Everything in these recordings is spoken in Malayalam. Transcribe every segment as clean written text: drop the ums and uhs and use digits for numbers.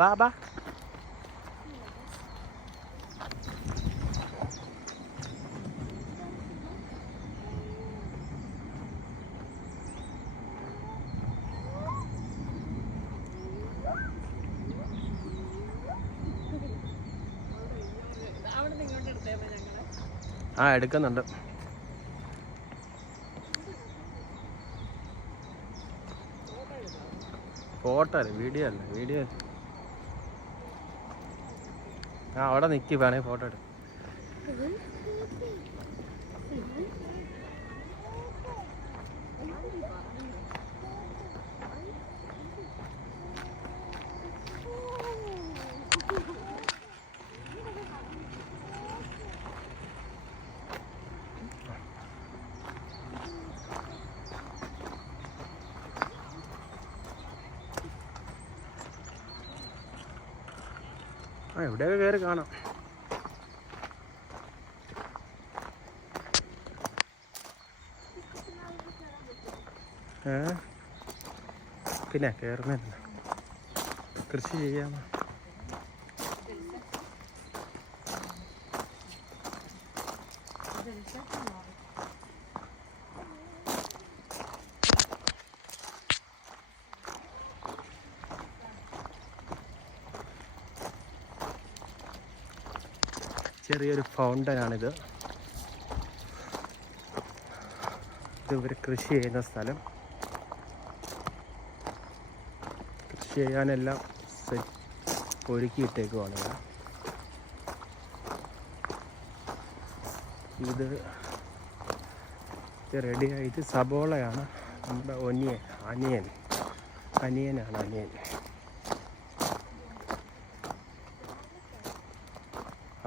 ബാ ബാ. ആ എടുക്കുന്നുണ്ട്. ഫോട്ടോ അല്ല, വീഡിയോ അല്ല, വീഡിയോ. ആ അവിടെ നിൽക്കി, വേണേ ഫോട്ടോ എടുക്കും. ആ എവിടെയൊക്കെ കയറി കാണാം. പിന്നെ കയറുന്നില്ല, കൃഷി ചെയ്യാമോ? ചെറിയൊരു ഫൗണ്ടനാണിത്. ഇത് ഇവർ കൃഷി ചെയ്യുന്ന സ്ഥലം. കൃഷി ചെയ്യാനെല്ലാം ഒരുക്കിയിട്ടേക്കുവാണ്. ഇത് റെഡിയായി. ഇത് സബോളയാണ്. നമ്മുടെ അനിയനാണ് അനിയൻ.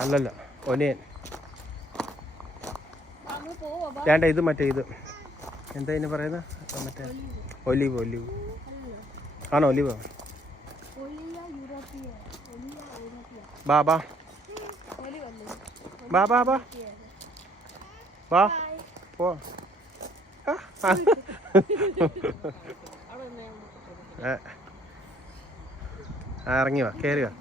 അല്ലല്ല, ഒനിയൻ. വേണ്ട, ഇത് മറ്റേ ഇത് എന്താ ഇതിന് പറയുന്നത്? മറ്റേ ഒലിവ് ആണോ? ഒലിവ്. ബാ ബാ ബാ ബാ ബാ വാ പോ. ഇറങ്ങി വാ, കയറി വാ.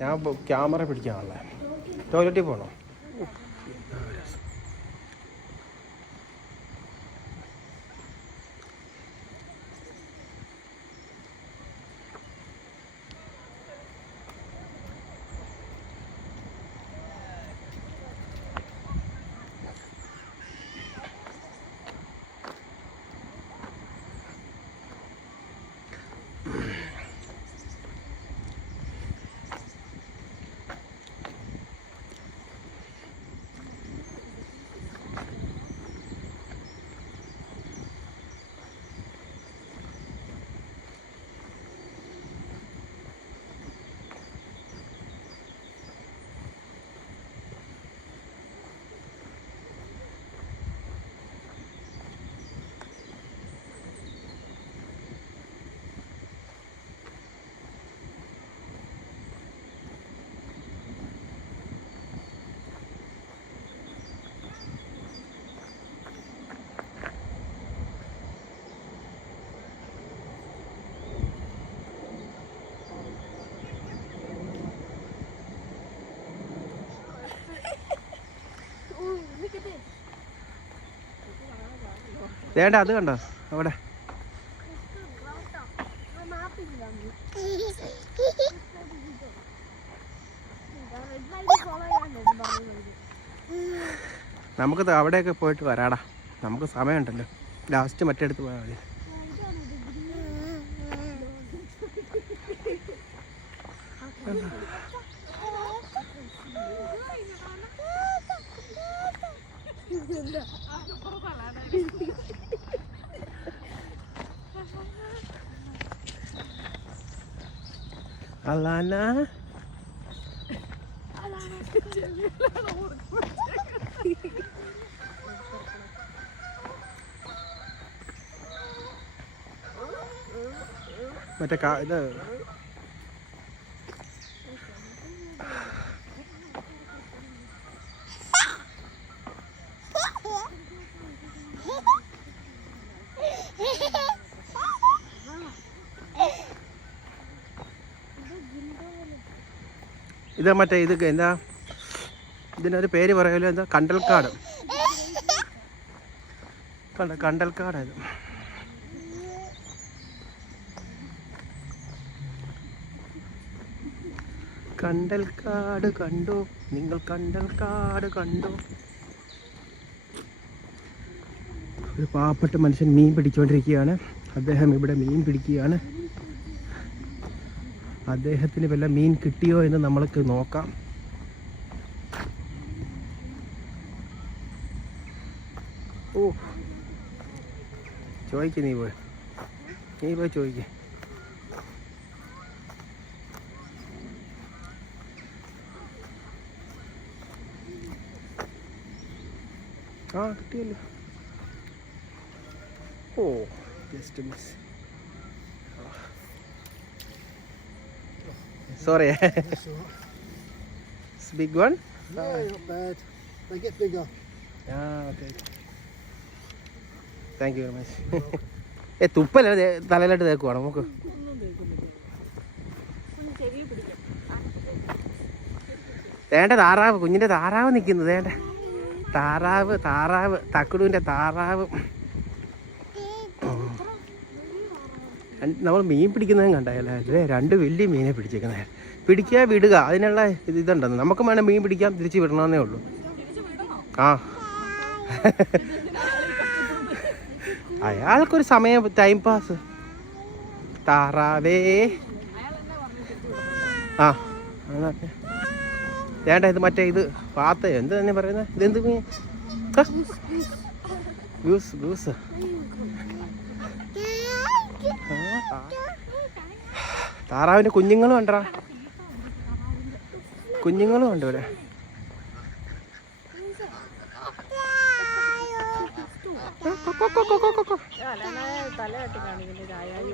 ഞാൻ ക്യാമറ പിടിക്കാനുള്ള ടോയ്ലറ്റിൽ പോകണോ? വേണ്ട അത് കണ്ടോ അവിടെ. നമുക്ക് അവിടെയൊക്കെ പോയിട്ട് വരാടാ, നമുക്ക് സമയമുണ്ടല്ലോ. ലാസ്റ്റ് മറ്റേടുത്ത് പോയാൽ മതി. അലാന മറ്റേ ഇത് ഇതാ മറ്റേ ഇത് എന്താ ഇതിനൊരു പേര് പറയുമല്ലോ, എന്താ കണ്ടൽക്കാട്. കണ്ടൽക്കാടായത്. കണ്ടൽക്കാട് കണ്ടു നിങ്ങൾ, കണ്ടൽക്കാട് കണ്ടു. ഒരു പാവപ്പെട്ട മനുഷ്യൻ മീൻ പിടിച്ചുകൊണ്ടിരിക്കുകയാണ്. അദ്ദേഹം ഇവിടെ മീൻ പിടിക്കുകയാണ്. അദ്ദേഹത്തിന് വല്ല മീൻ കിട്ടിയോ എന്ന് നമ്മൾക്ക് നോക്കാം. ഓ ചോദിക്ക്, നീ പോയി ചോദിക്ക്. ആ കിട്ടിയല്ലോ. ഓ just miss. Sorry. It's a big one? No, not bad. They get bigger. Okay. Thank you very much. തുപ്പല്ല തലയിലോട്ട് തേക്കുവാണ് നമുക്ക്. വേണ്ട താറാവ്, കുഞ്ഞിൻ്റെ താറാവ് നിൽക്കുന്നത്. വേണ്ട താറാവ് തക്കുടുവിൻ്റെ താറാവ്. നമ്മൾ മീൻ പിടിക്കുന്നതും കണ്ടായല്ലേ, 2 വലിയ മീനെ പിടിച്ചേക്കുന്നത്. പിടിക്കുക വിടുക അതിനുള്ള ഇതുണ്ടെന്ന്. നമുക്ക് വേണം മീൻ പിടിക്കാം, തിരിച്ച് വിടണമെന്നേ ഉള്ളൂ. ആ അയാൾക്കൊരു സമയം, ടൈം പാസ്. താറാവേ ആ വേണ്ട. ഇത് മറ്റേ ഇത് പാത്ത എന്ത് തന്നെ പറയുന്നത്, ഇതെന്ത് മീൻ? ബ്യൂസ്. താറാവിൻ്റെ കുഞ്ഞുങ്ങളും ഉണ്ടോ? കുഞ്ഞുങ്ങളും ഉണ്ട് ഇവിടെ.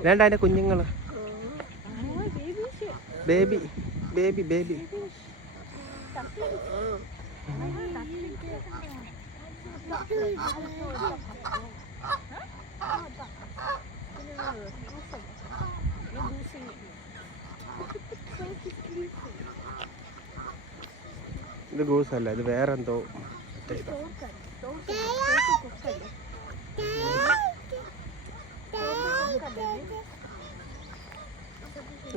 വേണ്ട അതിൻ്റെ കുഞ്ഞുങ്ങൾ. ബേബി. ഇത് ഗൂസല്ല, ഇത് വേറെന്തോ.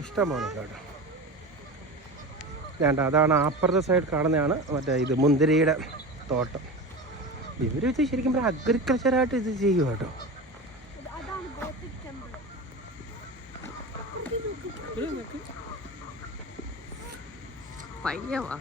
ഇഷ്ടമാണ് കേട്ടോ. വേണ്ട അതാണ് അപ്പുറത്തെ സൈഡ് കാണുന്നതാണ് മറ്റേ ഇത് മുന്തിരിയുടെ തോട്ടം. ഇവർ ഇത് ശരിക്കും പറഞ്ഞാൽ അഗ്രികൾച്ചറായിട്ട് ഇത് ചെയ്യുക കേട്ടോ. പയ്യവാ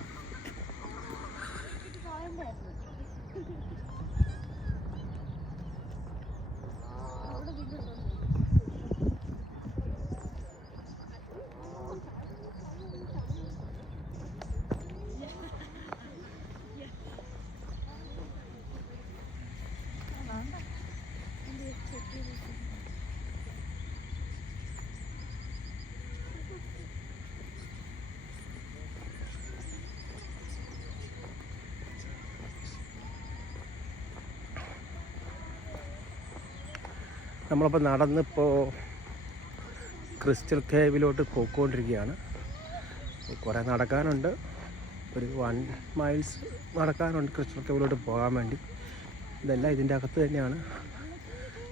നമ്മളിപ്പോൾ നടന്നിപ്പോൾ ക്രിസ്റ്റൽ കേവിലോട്ട് പോയിക്കൊണ്ടിരിക്കുകയാണ്. കുറേ നടക്കാനുണ്ട്, ഒരു 1 മൈൽസ് നടക്കാനുണ്ട് ക്രിസ്റ്റൽ കേവിലോട്ട് പോകാൻ വേണ്ടി. ഇതെല്ലാം ഇതിൻ്റെ അകത്ത് തന്നെയാണ്.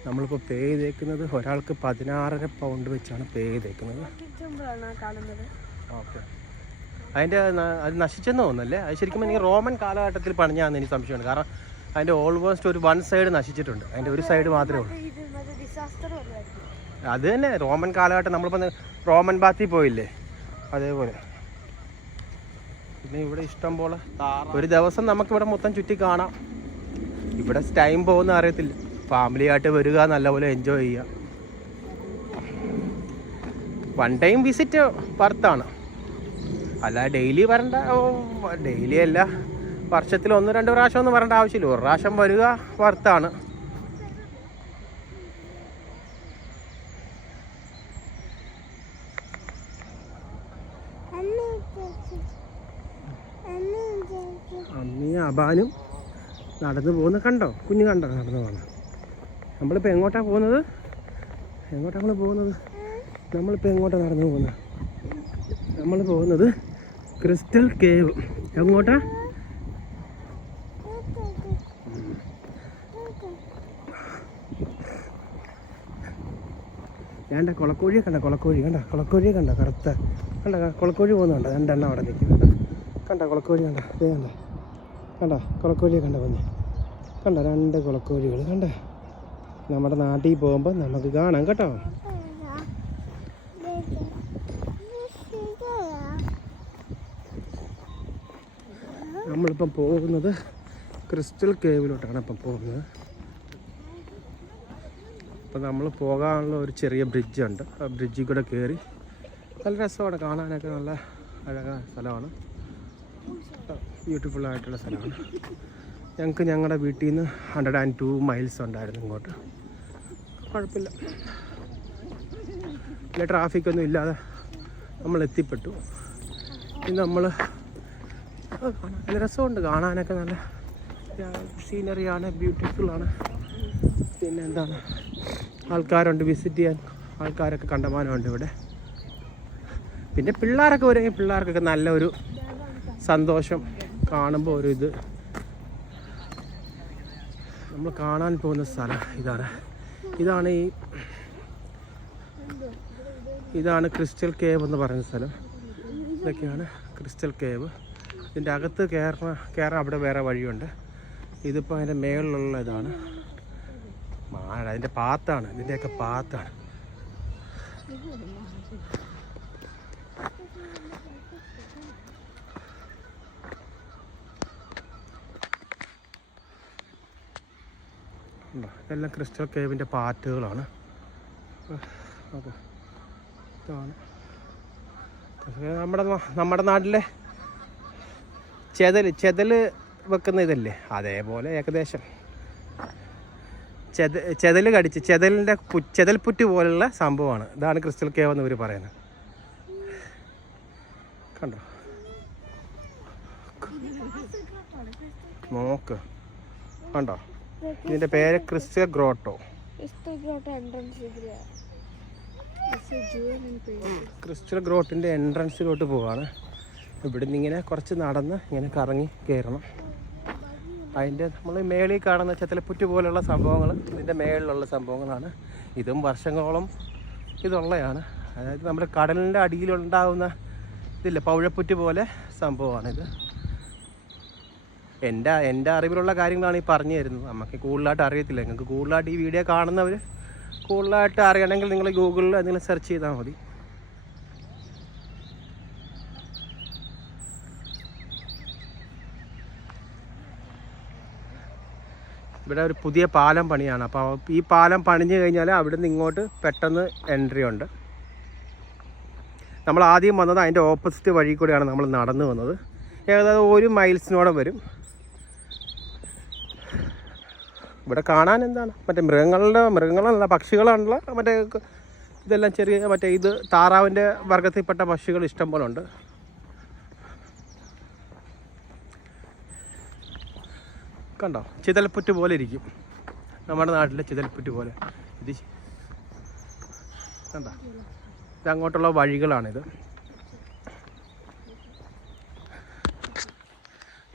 നമ്മളിപ്പോൾ പേ ചെയ്തേക്കുന്നത് ഒരാൾക്ക് 16.5 പൗണ്ട് വെച്ചാണ് പേ ചെയ്തേക്കുന്നത്. ഓക്കെ, അതിൻ്റെ അത് നശിച്ചെന്ന് തോന്നുന്നല്ലേ? അത് ശരിക്കും എനിക്ക് റോമൻ കാലഘട്ടത്തിൽ പണിഞ്ഞാന്ന് എനിക്ക് സംശയമുണ്ട്. കാരണം അതിൻ്റെ ഓൾമോസ്റ്റ് ഒരു 1 സൈഡ് നശിച്ചിട്ടുണ്ട്, അതിൻ്റെ ഒരു സൈഡ് മാത്രമേ ഉള്ളൂ. അത് തന്നെ റോമൻ കാലഘട്ടം, നമ്മളിപ്പോൾ റോമൻ ബാത്തിൽ പോയില്ലേ അതേപോലെ. പിന്നെ ഇവിടെ ഇഷ്ടം പോലെ ഒരു ദിവസം നമുക്കിവിടെ മൊത്തം ചുറ്റി കാണാം. ഇവിടെ ടൈം പോകുന്ന അറിയത്തില്ല. ഫാമിലിയായിട്ട് വരിക, നല്ലപോലെ എൻജോയ് ചെയ്യുക. 1 ടൈം വിസിറ്റ് വർത്താണ്, അല്ല ഡെയിലി വരണ്ട. ഡെയിലി അല്ല, വർഷത്തിൽ 1-2 പ്രാവശ്യം ഒന്നും വരേണ്ട ആവശ്യമില്ല. 1 പ്രാവശ്യം വരിക വർത്താണ്. അമ്മയും അബാനും നടന്നു പോകുന്ന കണ്ടോ? കുഞ്ഞ് കണ്ടോ നടന്നു പോകുന്നത്? നമ്മളിപ്പോൾ എങ്ങോട്ടാണ് പോകുന്നത്? നമ്മൾ പോകുന്നത്? നമ്മളിപ്പോൾ എങ്ങോട്ടാണ് നടന്നു പോകുന്നത്? നമ്മൾ പോകുന്നത് ക്രിസ്റ്റൽ കേവ്. എങ്ങോട്ടാ? വേണ്ട, കുളക്കോഴിയെ കണ്ട? കുളക്കോഴിയെ കണ്ട? കറുത്ത കണ്ട കുളക്കോഴി പോകുന്നുണ്ട്. 2 എണ്ണം അവിടെ നിൽക്കുന്നുണ്ട്. കണ്ട കുളക്കോഴി? കണ്ട കുളക്കോഴിയെ കണ്ട? വന്ന് കണ്ട 2 കുളക്കോഴികൾ കണ്ട? നമ്മുടെ നാട്ടിൽ പോകുമ്പോൾ നമുക്ക് കാണാം കേട്ടോ. നമ്മളിപ്പം പോകുന്നത് ക്രിസ്റ്റൽ കേവിലോട്ടാണ് ഇപ്പം പോകുന്നത്. അപ്പം നമ്മൾ പോകാനുള്ള ഒരു ചെറിയ ബ്രിഡ്ജുണ്ട്. ആ ബ്രിഡ്ജിൽ കൂടെ കയറി നല്ല രസമാണ് കാണാനൊക്കെ. നല്ല അഴകായ സ്ഥലമാണ്, ബ്യൂട്ടിഫുള്ളായിട്ടുള്ള സ്ഥലമാണ്. ഞങ്ങൾക്ക് ഞങ്ങളുടെ വീട്ടിൽ നിന്ന് 102 മൈൽസ് ഉണ്ടായിരുന്നു ഇങ്ങോട്ട്. കുഴപ്പമില്ല, വലിയ ട്രാഫിക്കൊന്നും ഇല്ലാതെ നമ്മൾ എത്തിപ്പെട്ടു. ഇനി നമ്മൾ നല്ല രസമുണ്ട് കാണാനൊക്കെ. നല്ല സീനറിയാണ്, ബ്യൂട്ടിഫുള്ളാണ്. പിന്നെ എന്താണ്, ആൾക്കാരുണ്ട് വിസിറ്റ് ചെയ്യാൻ. ആൾക്കാരൊക്കെ കണ്ടമാനമുണ്ട് ഇവിടെ. പിന്നെ പിള്ളേരൊക്കെ വരും. പിള്ളേർക്കൊക്കെ നല്ലൊരു സന്തോഷം കാണുമ്പോൾ ഒരു ഇത്. നമ്മൾ കാണാൻ പോകുന്ന സ്ഥലം ഇതാണ് ക്രിസ്റ്റൽ കേവ് എന്ന് പറയുന്ന സ്ഥലം. ഇതൊക്കെയാണ് ക്രിസ്റ്റൽ കേവ്. ഇതിൻ്റെ അകത്ത് കയറാൻ അവിടെ വേറെ വഴിയുണ്ട്. ഇതിപ്പോൾ അതിൻ്റെ മേളിലുള്ള ഇതാണ്. അതിൻ്റെ പാത്താണ്, ഇതിൻ്റെയൊക്കെ പാത്താണ്. ഇതെല്ലാം ക്രിസ്റ്റൽ കേവിൻ്റെ പാറ്റുകളാണ്. ഓക്കെ, ഇതാണ് നമ്മുടെ നാട്ടിലെ ചെതൽ വെക്കുന്ന ഇതല്ലേ, അതേപോലെ ഏകദേശം ചെതൽ കടിച്ച് ചെതൽപ്പുറ്റ് പോലുള്ള സംഭവമാണ്. ഇതാണ് ക്രിസ്റ്റൽ കേവ് എന്ന് ഇവർ പറയുന്നത്. കണ്ടോ? നോക്ക്, കണ്ടോ? ഇതിൻ്റെ പേര് ക്രിസ്റ്റൽ ഗ്രോട്ടോ. ക്രിസ്റ്റൽ ഗ്രോട്ടിൻ്റെ എൻട്രൻസിലോട്ട് പോവാണ്. ഇവിടുന്ന് ഇങ്ങനെ കുറച്ച് നടന്ന് ഇങ്ങനെ കറങ്ങി കയറണം. അതിൻ്റെ നമ്മൾ മേളിൽ കാണുന്ന ചെതൽപ്പുറ്റ് പോലുള്ള സംഭവങ്ങൾ ഇതിൻ്റെ മേളിലുള്ള സംഭവങ്ങളാണ്. ഇതും വർഷങ്ങളോളം ഇതുള്ളതാണ്. അതായത് നമ്മുടെ കടലിൻ്റെ അടിയിലുണ്ടാകുന്ന ഇതില്ല, പൗഴപ്പുറ്റ് പോലെ സംഭവമാണിത്. എൻ്റെ അറിവിലുള്ള കാര്യങ്ങളാണ് ഈ പറഞ്ഞു തരുന്നത്. നമുക്ക് കൂടുതലായിട്ട് അറിയത്തില്ല. നിങ്ങൾക്ക് കൂടുതലായിട്ട് ഈ വീഡിയോ കാണുന്നവർ കൂടുതലായിട്ട് അറിയണമെങ്കിൽ നിങ്ങൾ ഗൂഗിളിൽ എന്തെങ്കിലും സെർച്ച് ചെയ്താൽ മതി. ഇവിടെ ഒരു പുതിയ പാലം പണിയാണ്. അപ്പോൾ ഈ പാലം പണിഞ്ഞു കഴിഞ്ഞാൽ അവിടെ നിന്ന് ഇങ്ങോട്ട് പെട്ടെന്ന് എൻട്രി ഉണ്ട്. നമ്മൾ ആദ്യം വന്നത് അതിൻ്റെ ഓപ്പോസിറ്റ് വഴി കൂടെയാണ് നമ്മൾ നടന്നു വന്നത്. ഏകദേശം 1 മൈൽസിനോടെ വരും. ഇവിടെ കാണാൻ എന്താണ്, മറ്റേ മൃഗങ്ങളല്ല, പക്ഷികളാണല്ലോ. മറ്റേ ഇതെല്ലാം ചെറിയ ഇത് താറാവിൻ്റെ വർഗത്തിൽപ്പെട്ട പക്ഷികൾ ഇഷ്ടം പോലെ ഉണ്ട്. കണ്ടോ? ചിതൽപ്പുറ്റ് പോലെ ഇരിക്കും നമ്മുടെ നാട്ടിലെ ചിതൽപ്പുറ്റ് പോലെ. ഇത് കണ്ടോ? ഇതങ്ങോട്ടുള്ള വഴികളാണിത്.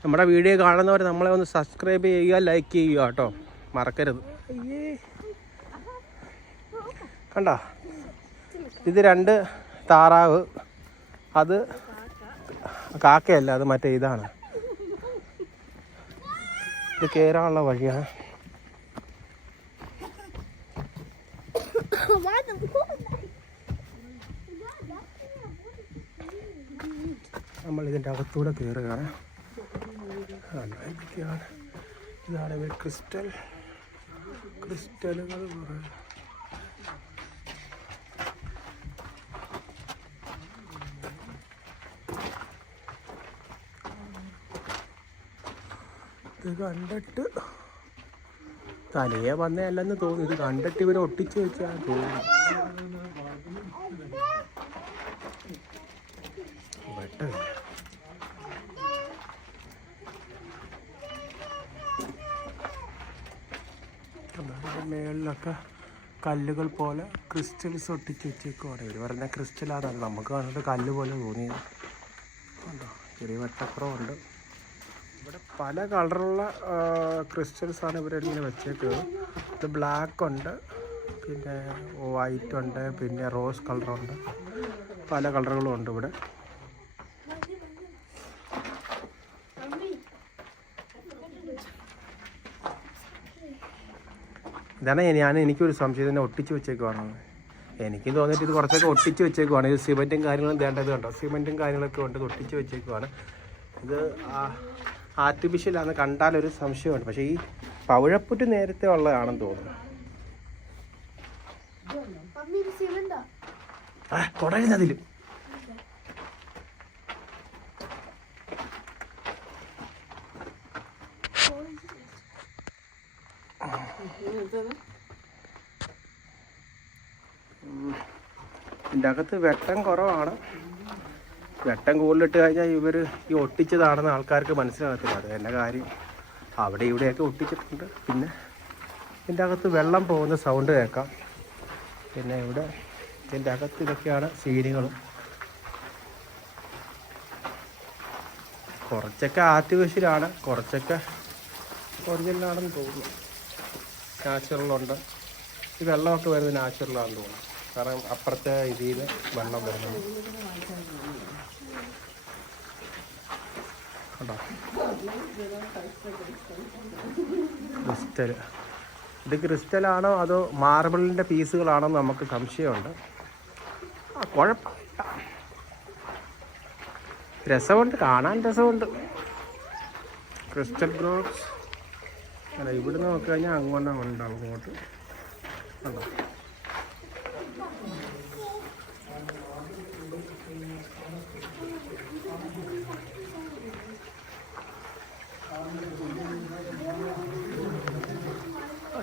നമ്മുടെ വീഡിയോ കാണുന്നവർ നമ്മളെ ഒന്ന് സബ്സ്ക്രൈബ് ചെയ്യുക, ലൈക്ക് ചെയ്യുക കേട്ടോ, മറക്കരുത്. കണ്ടോ, ഇത് 2 താറാവ്. അത് കാക്കയല്ല, അത് മറ്റേ ഇതാണ്. ഇത് കയറാനുള്ള വഴിയാണ്. നമ്മൾ ഇതിൻ്റെ അകത്തൂടെ കയറുകയാണ്. ഇതാണ് ക്രിസ്റ്റലുകൾ കുറേ. ഇത് കണ്ടിട്ട് തനിയെ വന്നതല്ലെന്ന് തോന്നുന്നു. ഇത് കണ്ടിട്ട് ഇവർ ഒട്ടിച്ച് വെച്ചാൽ തോന്നുന്നു. വെട്ടമില്ല. മേളിലൊക്കെ കല്ലുകൾ പോലെ ക്രിസ്റ്റൽസ് ഒട്ടിച്ച് വെച്ചേക്കുവാണ്. ഇവർ പറഞ്ഞ ക്രിസ്റ്റലാണ്, നമുക്ക് കണ്ടിട്ട് കല്ല് പോലെ തോന്നിയത്. ഉണ്ടോ, ചെറിയ വെട്ടക്കുറവുണ്ട്. ഇവിടെ പല കളറുള്ള ക്രിസ്റ്റൽസാണ് ഇവരിങ്ങനെ വെച്ചേക്കുന്നത്. ഇത് ബ്ലാക്ക് ഉണ്ട്, പിന്നെ വൈറ്റ് ഉണ്ട്, പിന്നെ റോസ് കളറുണ്ട്. പല കളറുകളും ഉണ്ട് ഇവിടെ. ഇതാണ് എനിക്കൊരു സംശയം, തന്നെ ഒട്ടിച്ച് വെച്ചേക്കുവാണ്. എനിക്ക് തോന്നിയിട്ട് ഇത് കുറച്ചൊക്കെ ഒട്ടിച്ച് വെച്ചേക്കുവാണ്. ഇത് സിമെൻറ്റും കാര്യങ്ങളും വേണ്ടത് കണ്ടോ, സിമെൻറ്റും കാര്യങ്ങളൊക്കെ ഉണ്ട്, ഇത് ഒട്ടിച്ച് വെച്ചേക്കുവാണ്. ഇത് ആർട്ടിഫിഷ്യലാണ്, കണ്ടാലൊരു സംശയമുണ്ട്. പക്ഷേ ഈ പവിഴപ്പുറ്റ് നേരത്തെ ഉള്ളതാണെന്ന് തോന്നുന്നു. കൊടരുന്നതിലും ഇതിൻ്റെ അകത്ത് വെട്ടം കുറവാണ്. വെട്ടം കൂടുതലിട്ട് കഴിഞ്ഞാൽ ഇവർ ഈ ഒട്ടിച്ചതാണെന്ന് ആൾക്കാർക്ക് മനസ്സിലാകത്തില്ല. അത് തന്നെ കാര്യം. അവിടെ ഇവിടെയൊക്കെ ഒട്ടിച്ചിട്ടുണ്ട്. പിന്നെ ഇതിൻ്റെ അകത്ത് വെള്ളം പോകുന്ന സൗണ്ട് കേൾക്കാം. പിന്നെ ഇവിടെ ഇതിൻ്റെ അകത്ത് ഇതൊക്കെയാണ് സീനുകൾ. കുറച്ചൊക്കെ ആർട്ടിഫിഷ്യലാണ്, കുറച്ചൊക്കെ ഒറിജിനലാണെന്ന് തോന്നുന്നു. നാച്ചുറലുണ്ട്. ഈ വെള്ളമൊക്കെ വരുന്നത് നാച്ചുറലാണെന്ന് തോന്നുന്നു. കാരണം അപ്പുറത്തെ ഇതിൽ നിന്ന് വെള്ളം വരുന്നത് കണ്ടോ. ക്രിസ്റ്റൽ, ഇത് ക്രിസ്റ്റലാണോ അതോ മാർബിളിൻ്റെ പീസുകളാണോ നമുക്ക് സംശയമുണ്ട്. കുഴപ്പമില്ല, രസമുണ്ട്, കാണാൻ രസമുണ്ട്. ക്രിസ്റ്റൽ ബ്ലോക്സ് അല്ല, ഇവിടുന്ന് നോക്കി കഴിഞ്ഞാൽ അങ്ങനെ ഉണ്ടാവും അങ്ങോട്ട് കണ്ടോ.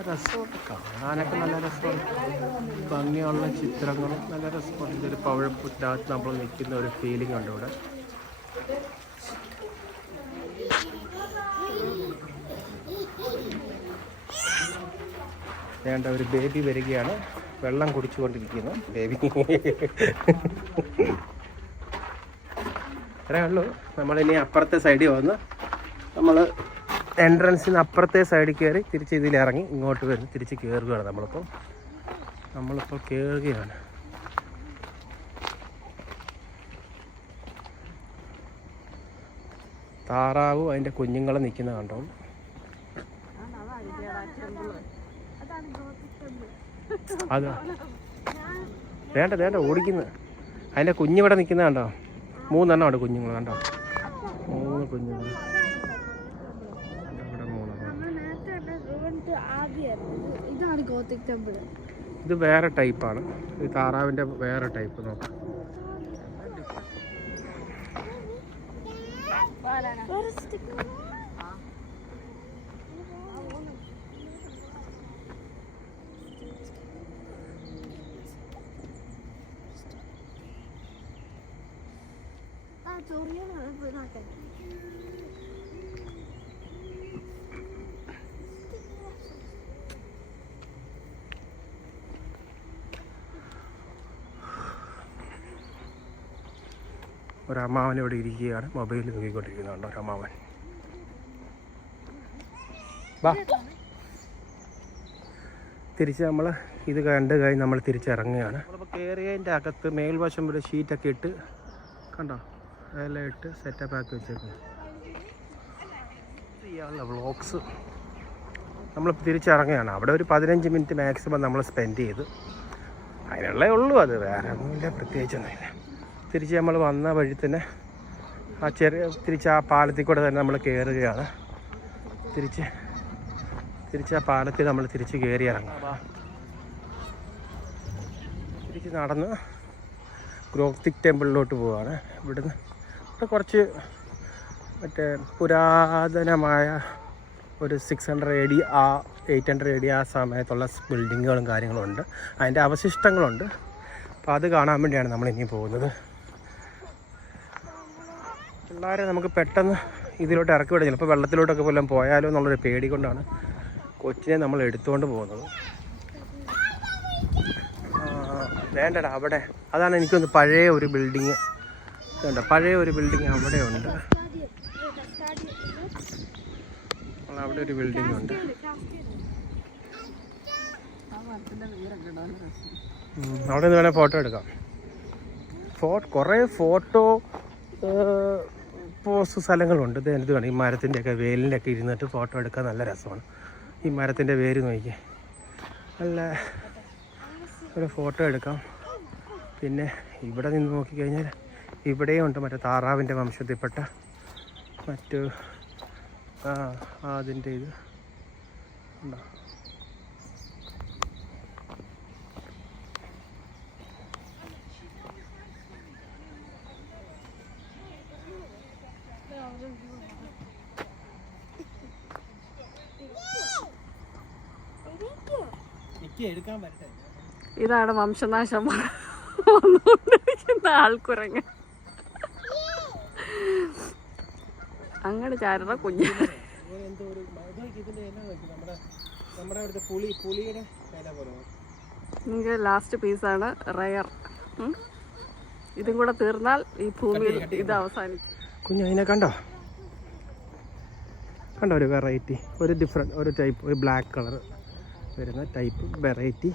രസമുണ്ട്, കാണാനൊക്കെ നല്ല രസമുണ്ട്. ഭംഗിയുള്ള ചിത്രങ്ങളും നല്ല രസമുണ്ട്. ഇതൊരു പവിഴപ്പുറ്റകത്ത് നമ്മൾ നിൽക്കുന്ന ഒരു ഫീലിംഗ് ഉണ്ട് ഇവിടെ. വേണ്ട ഒരു ബേബി വരികയാണ്, വെള്ളം കുടിച്ചുകൊണ്ടിരിക്കുന്നു ബേബി. അത്രേ ഉള്ളൂ. നമ്മളിനി അപ്പുറത്തെ സൈഡിൽ വന്ന് നമ്മൾ എൻട്രൻസിന് അപ്പുറത്തെ സൈഡിൽ കയറി തിരിച്ച് ഇതിലിറങ്ങി ഇങ്ങോട്ട് വരുന്നു, തിരിച്ച് കയറുകയാണ്. നമ്മളിപ്പോൾ കയറുകയാണ്. താറാവും അതിൻ്റെ കുഞ്ഞുങ്ങളും നിൽക്കുന്ന കണ്ടോ. അത് വേണ്ട ഓടിക്കുന്നത്. അതിൻ്റെ കുഞ്ഞിവിടെ നിൽക്കുന്ന കണ്ടോ, 3 എണ്ണം ഉണ്ട് കുഞ്ഞുങ്ങൾ കണ്ടോ, 3 കുഞ്ഞുങ്ങൾ. ഇത് വേറെ ടൈപ്പാണ്, ഈ താറാവിൻ്റെ വേറെ ടൈപ്പ്. നോക്കാം, ഒരമ്മാവൻ ഇവിടെ ഇരിക്കുകയാണ്, മൊബൈൽ നോക്കിക്കൊണ്ടിരിക്കുന്നുണ്ട് ഒരമ്മാവൻ. വാ, തിരിച്ച് നമ്മൾ ഇത് കണ്ട് കഴിഞ്ഞ് നമ്മൾ തിരിച്ചിറങ്ങുകയാണ്. നമ്മളിപ്പോൾ കയറിയതിൻ്റെ അകത്ത് മേൽവശം ഒരു ഷീറ്റൊക്കെ ഇട്ട് കണ്ടോ അതെല്ലാം ഇട്ട് സെറ്റപ്പ് ആക്കി വെച്ചേക്കുന്നു. ചെയ്യാനുള്ള വ്ളോഗ്സ് നമ്മളിപ്പോൾ തിരിച്ചിറങ്ങുകയാണ്. അവിടെ ഒരു 15 മിനിറ്റ് മാക്സിമം നമ്മൾ സ്പെൻഡ് ചെയ്ത് അതിനുള്ളേ ഉള്ളൂ. അത് വേറെ ഒന്നുമില്ല, പ്രത്യേകിച്ചൊന്നുമില്ല. തിരിച്ച് നമ്മൾ വന്ന വഴി തന്നെ തിരിച്ച് ആ പാലത്തിൽ കൂടെ തന്നെ നമ്മൾ കയറുകയാണ്. തിരിച്ച് ആ പാലത്തിൽ നമ്മൾ തിരിച്ച് കയറി ഇറങ്ങാം. തിരിച്ച് നടന്ന് ഗ്രോത്തിക് ടെമ്പിളിലോട്ട് പോവുകയാണ്. ഇവിടെ കുറച്ച് മറ്റേ പുരാതനമായ ഒരു 600 AD 800 AD ആ സമയത്തുള്ള ബിൽഡിങ്ങുകളും കാര്യങ്ങളും ഉണ്ട്. അതിൻ്റെ അവശിഷ്ടങ്ങളുണ്ട്. അപ്പോൾ അത് കാണാൻ വേണ്ടിയാണ് നമ്മളിനി പോകുന്നത്. പിള്ളേരെ നമുക്ക് പെട്ടെന്ന് ഇതിലോട്ട് ഇറക്കി വിടാം. ചിലപ്പോൾ വെള്ളത്തിലോട്ടൊക്കെ പോലും പോയാലോ എന്നുള്ളൊരു പേടി കൊണ്ടാണ് കൊച്ചിനെ നമ്മൾ എടുത്തുകൊണ്ട് പോകുന്നത്. വേണ്ടടാ അവിടെ അതാണ് എനിക്കൊന്ന് പഴയ ഒരു ബിൽഡിങ് വേണ്ട, പഴയ ഒരു ബിൽഡിങ് അവിടെ ഉണ്ട്. അവിടെ ഒരു ബിൽഡിംഗ് ഉണ്ട്. അവിടെ നിന്ന് വേണേൽ ഫോട്ടോ എടുക്കാം. കുറേ ഫോട്ടോ പോസ്റ്റ് സ്ഥലങ്ങളുണ്ട്. ഇത് എന്ത് വേണം, ഈ മരത്തിൻ്റെയൊക്കെ വേലിൻ്റെയൊക്കെ ഇരുന്നിട്ട് ഫോട്ടോ എടുക്കാൻ നല്ല രസമാണ്. ഈ മരത്തിൻ്റെ വേര് നോക്കിയേ, നല്ല ഒരു ഫോട്ടോ എടുക്കാം. പിന്നെ ഇവിടെ നിന്ന് നോക്കിക്കഴിഞ്ഞാൽ ഇവിടെയും ഉണ്ട് മറ്റേ താറാവിൻ്റെ വംശത്തിൽപ്പെട്ട മറ്റു അതിൻ്റെ ഇത് ഉണ്ടോ. ഇതാണ് വംശനാശം വന്നുകൊണ്ടിരിക്കുന്ന ആൾക്കുരങ്ങ്. അങ്ങനെ ചാരുന്ന കുഞ്ഞ് നിങ്ങൾക്ക് ലാസ്റ്റ് പീസാണ് റയർ. ഇതും കൂടെ തീർന്നാൽ ഈ ഭൂമിയിൽ ഇത് അവസാനിക്കും. കുഞ്ഞ് അതിനെ കണ്ടോ ഒരു വെറൈറ്റി, ഒരു ഡിഫറെൻറ്റ് ഒരു ടൈപ്പ്, ഒരു ബ്ലാക്ക് കളർ വരുന്ന ടൈപ്പ് വെറൈറ്റി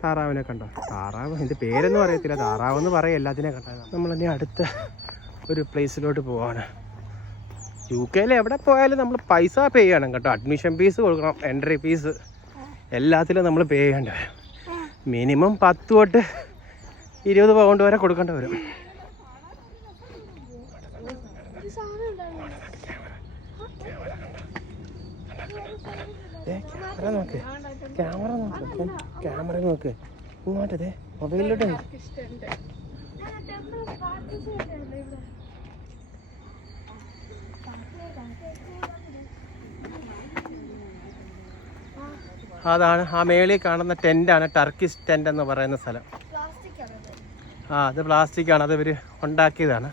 താറാവിനെ കണ്ടോ. താറാവ് എൻ്റെ പേരൊന്നും അറിയത്തില്ല, താറാവെന്ന് പറയും എല്ലാത്തിനെയും കണ്ടത്. നമ്മളിനി അടുത്ത ഒരു പ്ലേസിലോട്ട് പോവാണ്. UK എവിടെ പോയാലും നമ്മൾ പൈസ പേ ചെയ്യണം കേട്ടോ. അഡ്മിഷൻ ഫീസ് കൊടുക്കണം, എൻട്രി ഫീസ് എല്ലാത്തിലും നമ്മൾ പേ ചെയ്യേണ്ടി വരും. മിനിമം 10 തൊട്ട് 20 പൗണ്ട് വരെ കൊടുക്കേണ്ടി വരും. ക്യാമറ നോക്ക് ഇങ്ങോട്ടേ മൊബൈലിലോട്ട്. അതാണ് ആ മേളിൽ കാണുന്ന ടെൻ്റാണ് ടർക്കിഷ് ടെൻ്റ് എന്ന് പറയുന്ന സ്ഥലം. അത് പ്ലാസ്റ്റിക്കാണ്, അത് ഇവർ ഉണ്ടാക്കിയതാണ്.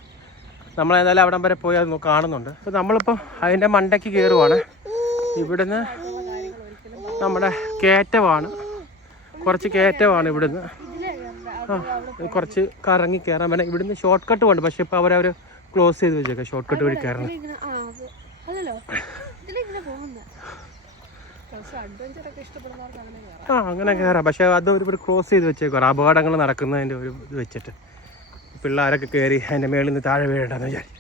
നമ്മളേതായാലും അവിടം വരെ പോയി അത് കാണുന്നുണ്ട്. അപ്പോൾ നമ്മളിപ്പോൾ അതിൻ്റെ മണ്ടയ്ക്ക് കയറുവാണ്. ഇവിടുന്ന് നമ്മുടെ കയറ്റമാണ്, കുറച്ച് കയറ്റമാണ് ഇവിടുന്ന്. കുറച്ച് കറങ്ങി കയറാൻ വേണം. ഇവിടുന്ന് ഷോർട്ട് കട്ട് ഉണ്ട്, പക്ഷെ ഇപ്പോൾ അവർ ക്ലോസ് ചെയ്ത് വെച്ചേക്കാം. ഷോർട്ട് കട്ട് വഴി കയറണം. അങ്ങനെ കയറാം, പക്ഷെ അത് ഒരു ക്രോസ് ചെയ്ത് വെച്ചേക്കാം. അപകടങ്ങൾ നടക്കുന്നതിൻ്റെ ഒരു ഇത് വെച്ചിട്ട് പിള്ളേരൊക്കെ കയറി അതിൻ്റെ മേളിൽ നിന്ന് താഴെ വീഴണ്ടെന്ന് വിചാരിച്ചു.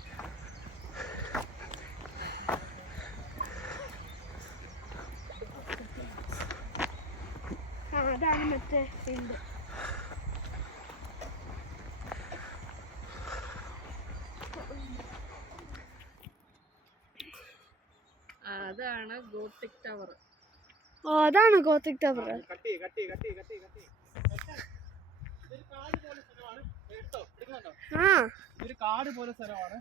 അതാണ് ഗോത്തിക് ടവർ. അതാണ് ഗോത്തിക് ടവർ. ഒരു കാട് പോലെ സ്ഥലമാണ്.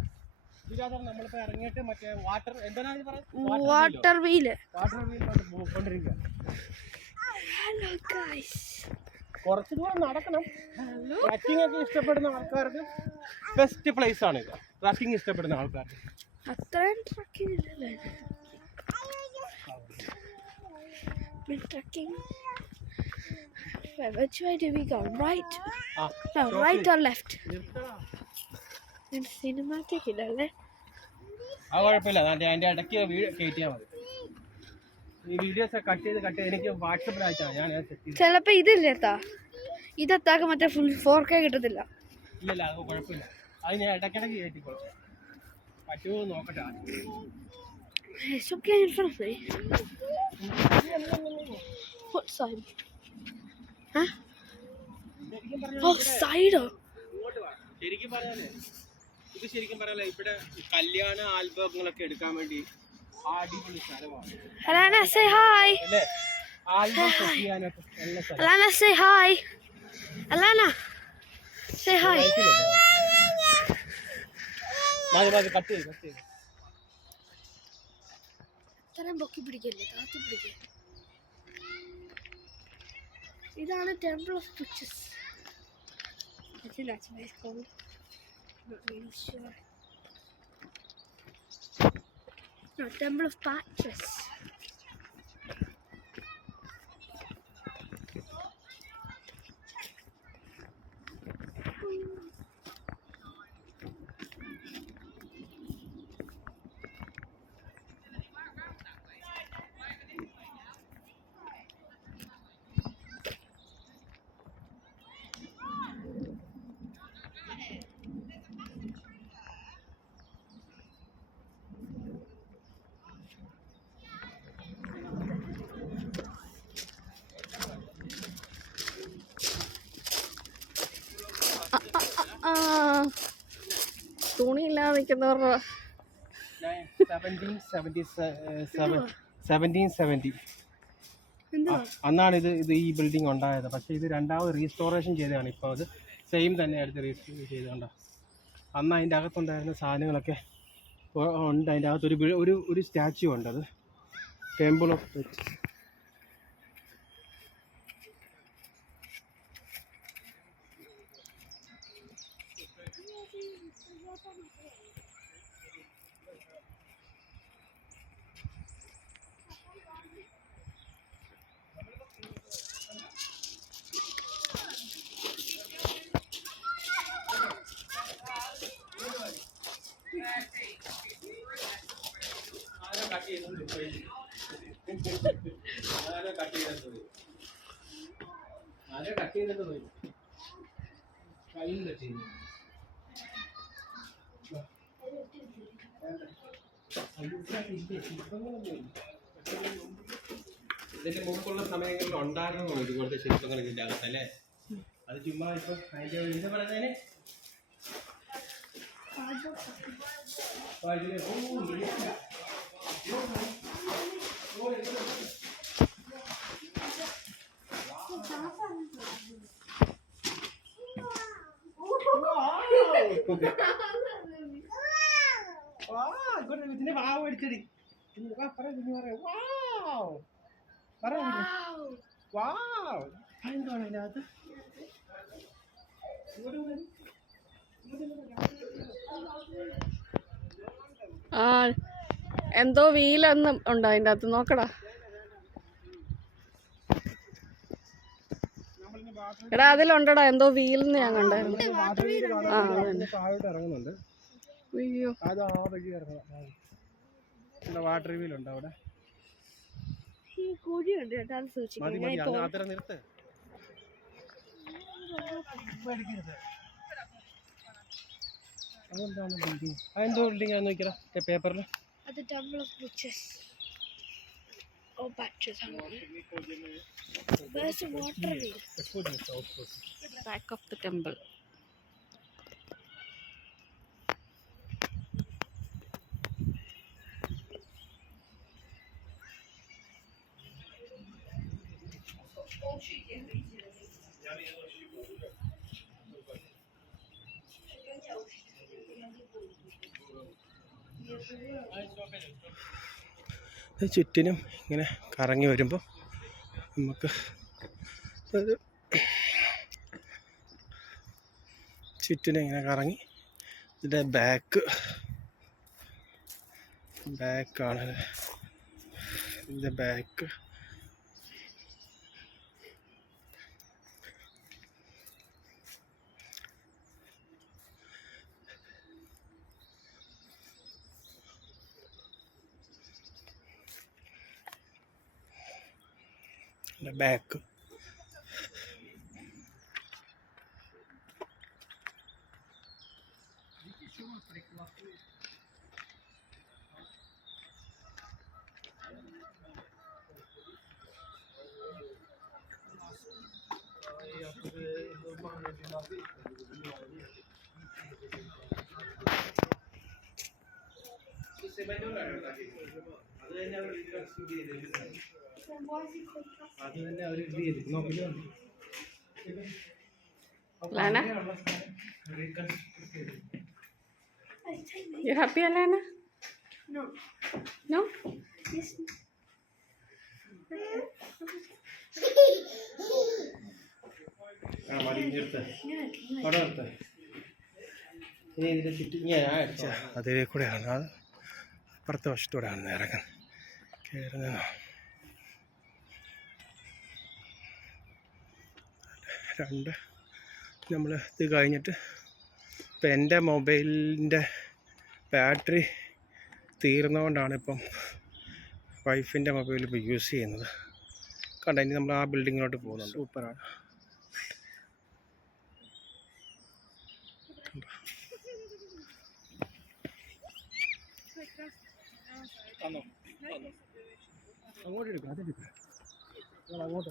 നമ്മളിപ്പോ ഇറങ്ങിയിട്ട് മറ്റേ വാട്ടർ വീല് പോയിക്കൊണ്ടിരിക്കുക. കുറച്ച് ദൂരം നടക്കണം. ട്രക്കിംഗ് ഒക്കെ ഇഷ്ടപ്പെടുന്ന ആൾക്കാർക്ക് ബെസ്റ്റ് പ്ലേസ് ആണ് ഇത്. ട്രക്കിംഗ് ഇഷ്ടപ്പെടുന്ന ആൾക്കാർക്ക് അത്രയും ട്രക്കിംഗ് ഇല്ലല്ലേ. Trekking. Which way do we go? Right? No, right or left? Cinematic ഇല്ലല്ലേ. ആ കുഴപ്പമില്ല, അതിൻ്റെ ഇടയ്ക്ക് കയറ്റിയാൽ മതി. ഈ വീഡിയോസ് കട്ട് ചെയ്ത് എനിക്ക് വാട്സപ്പിൽ അയച്ചാൽ ഞാൻ സെറ്റ് ചെയ്ത്. ചിലപ്പോ ഇതില്ലേത്താ, ഇതെത്താക്ക് മറ്റേ ഫുൾ 4K കിട്ടത്തില്ല. ഇല്ലല്ല, അത് കുഴപ്പമില്ല. അത് ഞാൻ ഇടയ്ക്കിടയ്ക്ക് കയറ്റിക്കോളാം. പറ്റുമോ നോക്കട്ടെ. It's okay in front of me. What side? Huh? Oh, side. ശരിക്കും പറഞ്ഞാലേ ഇത് ശരിക്കും പറയാലേ ഇവിടെ കല്യാണ ആൽബങ്ങളൊക്കെ എടുക്കാൻ വേണ്ടി അടിപൊളി സ്ഥലമാണ്. Alana, say hi. അല്ലേ? ആൽബം സെറ്റ് ചെയ്യാനൊക്കെ നല്ല സ്ഥലം. Alana, say hi. Alana, say hi. മതി കട്ട് ചെയ്ത്. ഇത്രയും പൊക്കി പിടിക്കല്ലേ, താത്തി പിടിക്കല്ലേ. ഇതാണ് temple of pictures. I think that's what it's called. Not really sure. No, Temple of Patches. തുണിയില്ലാതെ നിൽക്കുന്നവരുടെ 1770 അന്നാണ് ഇത് ഈ ബിൽഡിംഗ് ഉണ്ടായത്. പക്ഷേ ഇത് രണ്ടാമത് റീസ്റ്റോറേഷൻ ചെയ്തതാണ്. ഇപ്പോൾ അത് സെയിം തന്നെ അടുത്ത് റീസ്റ്റോർ ചെയ്തുകൊണ്ടാ. അന്ന് അതിൻ്റെ അകത്തുണ്ടായിരുന്ന സാധനങ്ങളൊക്കെ ഉണ്ട്. അതിൻ്റെ അകത്ത് ഒരു സ്റ്റാച്യു ഉണ്ട്. അത് ടെമ്പിൾ ഓഫ് ഇതിന്റെ മുമ്പുള്ള സമയങ്ങളിൽ ഉണ്ടായിരുന്നു ഇതുപോലത്തെ ശില്പങ്ങൾ ഇതിന്റെ അകത്തല്ലേ. അത് ചുമ്മാ ഇപ്പൊ അതിന്റെ എന്താ പറയുന്നതിന് ഇതിന്റെ വാവ് അടിച്ചടി എന്താണ് അതിനകത്ത് ആ എന്തോ വീലൊന്നും ഉണ്ടോ അതിൻ്റെ അകത്ത് നോക്കടാ. എടാ അതിലുണ്ടടാ എന്തോ വീലെന്ന് ഞാൻ കണ്ടായിരുന്നു. ഇറങ്ങുന്നുണ്ട്. അയ്യോ അത് ആ വഴി ഇറങ്ങണം. വാട്ടർ വീലുണ്ട് അവിടെ. മതി അത്ര നിർത്ത്. അതെന്താണ് ബിൽഡിങ്? അതെന്തോ ബിൽഡിംഗ് ആണെന്ന് നോക്കിയാ പേപ്പറിൽ. At the Temple of Witches. Oh, Patches. Where's the water wheel? back of the temple. ചുറ്റിനും ഇങ്ങനെ കറങ്ങി വരുമ്പോൾ നമുക്ക് അത് ചുറ്റിനും ഇങ്ങനെ കറങ്ങി ഇതിൻ്റെ ബാക്കാണ് ഇതിൻ്റെ back. Back. Lana? You happy, Alana? No. No? Yes. അതിലേ കൂടെയാണ്, അത് അപ്പുറത്തെ വശത്തൂടെയാണ് ഇറങ്ങുന്നത്, കയറുന്നത്. നമ്മൾ ഇത് കഴിഞ്ഞിട്ട് ഇപ്പം എൻ്റെ മൊബൈലിൻ്റെ ബാറ്ററി തീർന്നുകൊണ്ടാണ് ഇപ്പം വൈഫിൻ്റെ മൊബൈൽ ഇപ്പോൾ യൂസ് ചെയ്യുന്നത്. കണ്ട, ഇനി നമ്മൾ ആ ബിൽഡിങ്ങിലോട്ട് പോകുന്നുണ്ട്. സൂപ്പറാണ്. അങ്ങോട്ട് എടുക്കാം, അതെടുക്കാം, അങ്ങോട്ട്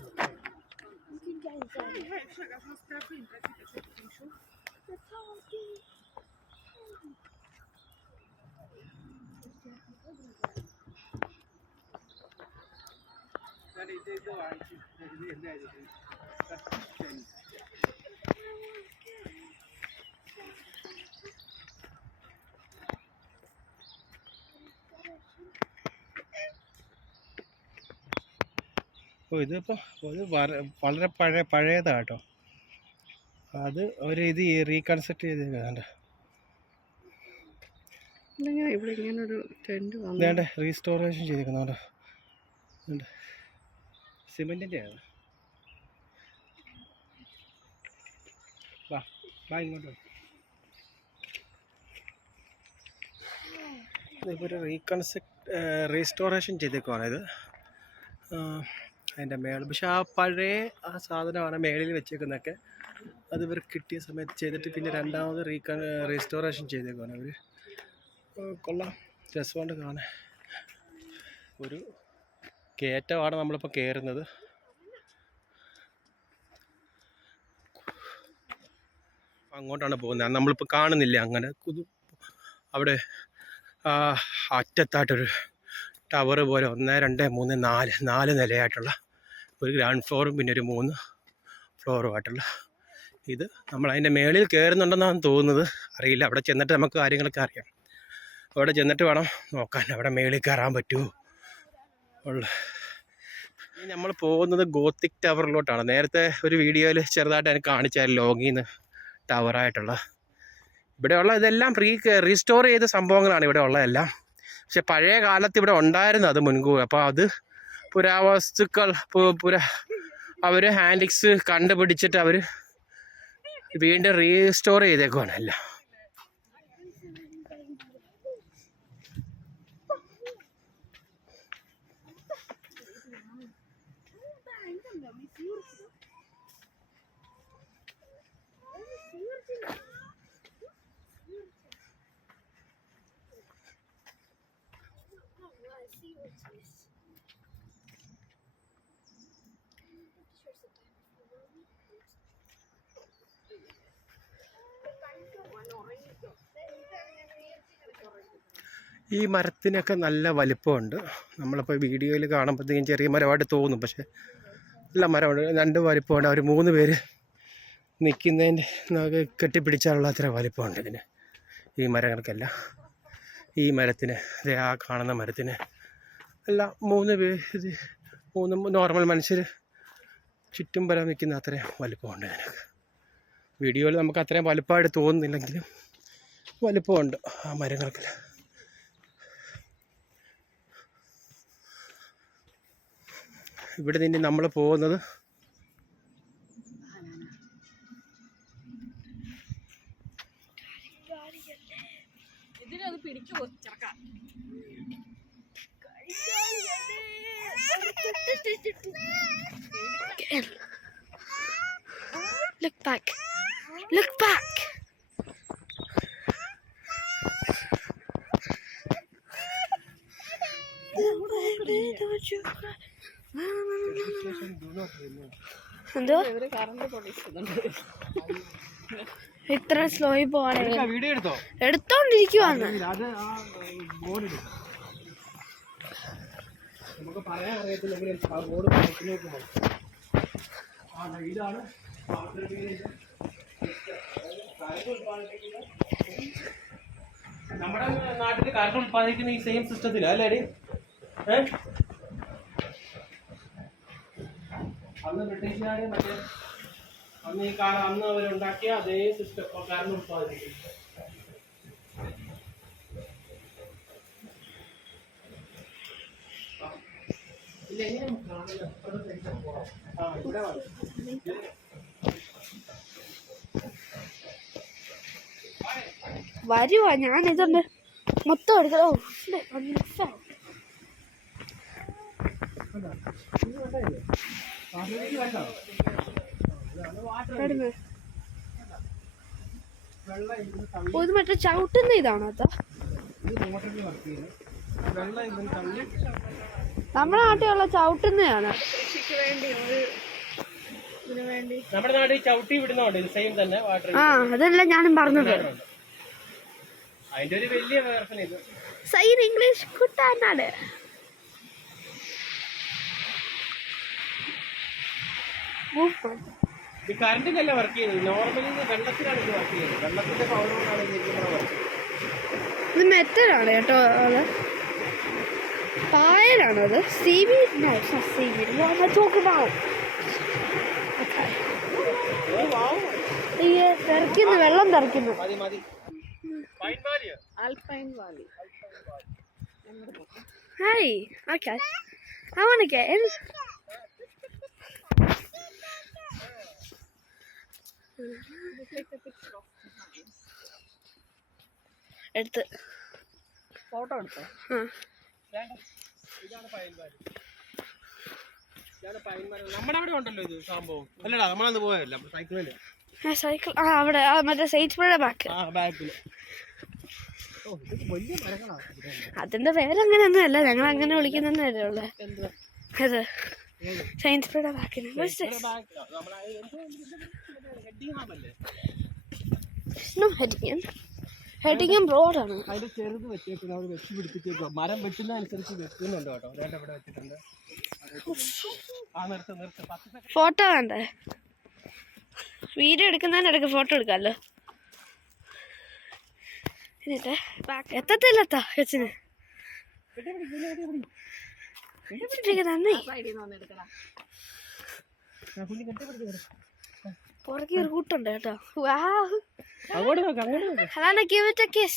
ഇതിപ്പോൾ വളരെ പഴയതാണ് കേട്ടോ. അത് ഒരു ഇത് റീകൺസ്ട്രക്ട് ചെയ്തേക്കാണ്ട് ഇവിടെ ഇങ്ങനൊരു ടെന്റ് വേണ്ട റീസ്റ്റോറേഷൻ ചെയ്തേക്കുന്നുണ്ടോ. സിമെൻറ്റിൻ്റെ ആണ്. വാ ഇങ്ങോട്ട്. ഇതിപ്പോൾ ഒരു റീസ്റ്റോറേഷൻ ചെയ്തേക്കുവാണ് ഇത്. അതിൻ്റെ മേളിൽ പക്ഷെ ആ പഴയ ആ സാധനമാണ് മേളിൽ വെച്ചേക്കുന്നതൊക്കെ. അത് ഇവർ കിട്ടിയ സമയത്ത് ചെയ്തിട്ട് പിന്നെ രണ്ടാമത് റീസ്റ്റോറേഷൻ ചെയ്തേക്കുവാണ് അവർ. കൊള്ളാം, രസമുണ്ട് കാണാൻ. ഒരു കയറ്റമാണ് നമ്മളിപ്പോൾ കയറുന്നത്. അങ്ങോട്ടാണ് പോകുന്നത്, നമ്മളിപ്പോൾ കാണുന്നില്ല. അങ്ങനെ അവിടെ അറ്റത്തായിട്ടൊരു ടവർ പോലെ 1 2 3 4 നിലയായിട്ടുള്ള ഒരു ഗ്രൗണ്ട് ഫ്ലോറും പിന്നെ ഒരു 3 ഫ്ലോറുമായിട്ടുള്ള ഇത്. നമ്മൾ അതിൻ്റെ മേളിൽ കയറുന്നുണ്ടെന്നാണ് തോന്നുന്നത്, അറിയില്ല. അവിടെ ചെന്നിട്ട് നമുക്ക് കാര്യങ്ങളൊക്കെ അറിയാം. അവിടെ ചെന്നിട്ട് വേണം നോക്കാൻ അവിടെ മേളിൽ കയറാൻ പറ്റുമോ ഉള്ള. നമ്മൾ പോകുന്നത് ഗോത്തിക് ടവറിലോട്ടാണ്. നേരത്തെ ഒരു വീഡിയോയിൽ ചെറുതായിട്ട് എനിക്ക് കാണിച്ചായിരുന്നു ലോങ്ങിൽ നിന്ന് ടവറായിട്ടുള്ള. ഇവിടെയുള്ള ഇതെല്ലാം റീസ്റ്റോർ ചെയ്ത സംഭവങ്ങളാണ് ഇവിടെ ഉള്ളതെല്ലാം. പക്ഷെ പഴയ കാലത്ത് ഇവിടെ ഉണ്ടായിരുന്നു അത് മുൻകൂർ. അപ്പോൾ അത് പുരാവസ്തുക്കൾ അവർ ഹാൻഡിക്സ് കണ്ടുപിടിച്ചിട്ട് അവർ വീണ്ടും റീസ്റ്റോർ ചെയ്തേക്കുവാണ് എല്ലാം. ഈ മരത്തിനൊക്കെ നല്ല വലിപ്പമുണ്ട്. നമ്മളിപ്പോൾ വീഡിയോയിൽ കാണുമ്പോഴത്തേക്കും ചെറിയ മരമായിട്ട് തോന്നും, പക്ഷേ നല്ല മരമുണ്ട്. 2 വലിപ്പമുണ്ട്. അവർ 3 പേര് നിൽക്കുന്നതിൻ്റെ നമുക്ക് കെട്ടിപ്പിടിച്ചാലുള്ള അത്ര വലിപ്പമുണ്ട് ഇതിന്. ഈ മരങ്ങൾക്കെല്ലാം, ഈ മരത്തിന്, ആ കാണുന്ന മരത്തിന് എല്ലാം 3 പേര്, 3 നോർമൽ മനുഷ്യർ ചുറ്റും വരാൻ നിൽക്കുന്ന അത്രയും വലിപ്പമുണ്ട് ഇതിനൊക്കെ. വീഡിയോയിൽ നമുക്ക് അത്രയും വലിപ്പമായിട്ട് തോന്നുന്നില്ലെങ്കിലും വലിപ്പമുണ്ട് ആ മരങ്ങൾക്ക്. ഇവിടെ നിന്ന് നമ്മൾ പോകുന്നത് ഇതിലത് പിടിക്കുമോ ചക്ക? Get in. Look back. Look back. എന്തോ ഇത്ര സ്ലോയിൽ പോവാണേ വീഡിയോ എടുത്തോ എടുത്തോണ്ടിരിക്കുവാന്ന്. അത് ആ ബോർഡ് നമുക്ക് പറയാൻ അറിയത്തില്ലെങ്കിൽ ആ ബോർഡ് നോക്കുമ്പോൾ ഇതാണ് നമ്മുടെ നാട്ടിൽ കറണ്ട് ഉത്പാദിക്കുന്ന ഈ സെയിം സിസ്റ്റത്തില അല്ലേ? അന്ന് ബ്രിട്ടീഷുകാര് മറ്റേ അന്ന് ഈ കാലം അന്ന് അവരുണ്ടാക്കിയ അതേ സിസ്റ്റം കറണ്ട് ഉത്പാദിപ്പിക്കും. വരുവാ ഞാൻ ഇതുണ്ട് മൊത്തം എടുക്കലോ. ഇത് മറ്റേ ചവിട്ടുന്ന ഇതാണോ അതാ? നമ്മുടെ നാട്ടിലുള്ള ചവിട്ടുന്നതാണ്. നമ്മുടെ നാട്ടിൽ ചവിട്ടി വിടുന്നുണ്ട് സെയിം തന്നെ വാട്ടർ. ആ അതല്ല ഞാനും പറഞ്ഞത്. അതിന്റെ ഒരു വലിയ വേർഷൻ ഇത്. സൈൻ ഇംഗ്ലീഷ് കുട്ടാനാണ്. ഇത് കറണ്ടിനല്ല വർക്ക് ചെയ്യുന്നത്, നോർമലി വെള്ളത്തിലാണ് ഇത് വർക്ക് ചെയ്യുന്നത്. വെള്ളത്തിന്റെ പവർ കൊണ്ടാണ് ഇത് മെറ്റലാണ് കേട്ടോ. അത് പായലാണോ? അത് സീവീഡ് തെറിക്കുന്നു, വെള്ളം തെറിക്കുന്നു. Hey, okay. I want to get in. എടുത്ത് ഫോട്ടോ എടുത്തോ? നമ്മുടെ അവിടെ ഉണ്ടല്ലോ ഇത് സംഭവം അല്ലടാ, നമ്മളന്ന് പോയല്ല സൈക്കിളില്. സൈക്കിൾ അവിടെ മറ്റേ സൈറ്റ് ബാക്ക്. അതിന്റെ പേരങ്ങനെയൊന്നും അല്ല, ഞങ്ങൾ അങ്ങനെ വിളിക്കുന്നതന്നെ ഉള്ളു. അത് സയൻസ് സ്പ്രേയുടെ ബാക്കിന് ഹെഡിങ്ങും റോഡാണ്. അതിന്റെ ചെറുത് വെച്ചേക്കുന്നത് അവിടെ വെച്ച് പിടിപ്പിച്ചേക്കുക. മരം വെട്ടുന്ന അനുസരിച്ച് വെക്കുന്നുണ്ട് കേട്ടോ. വേണ്ട ഇവിടെ വെച്ചിട്ടുണ്ട്. ഫോട്ടോ വേണ്ടേ? വീഡിയോ എടുക്കുന്നതിനിടയ്ക്ക് ഫോട്ടോ എടുക്കാമല്ലോ. എന്നിട്ട് എത്തത്തില്ലത്താ കൊച്ചിന്. നന്ദി. പുറകെ ഒരു കൂട്ടുണ്ട് കേട്ടോ. അതാണ് give it a kiss.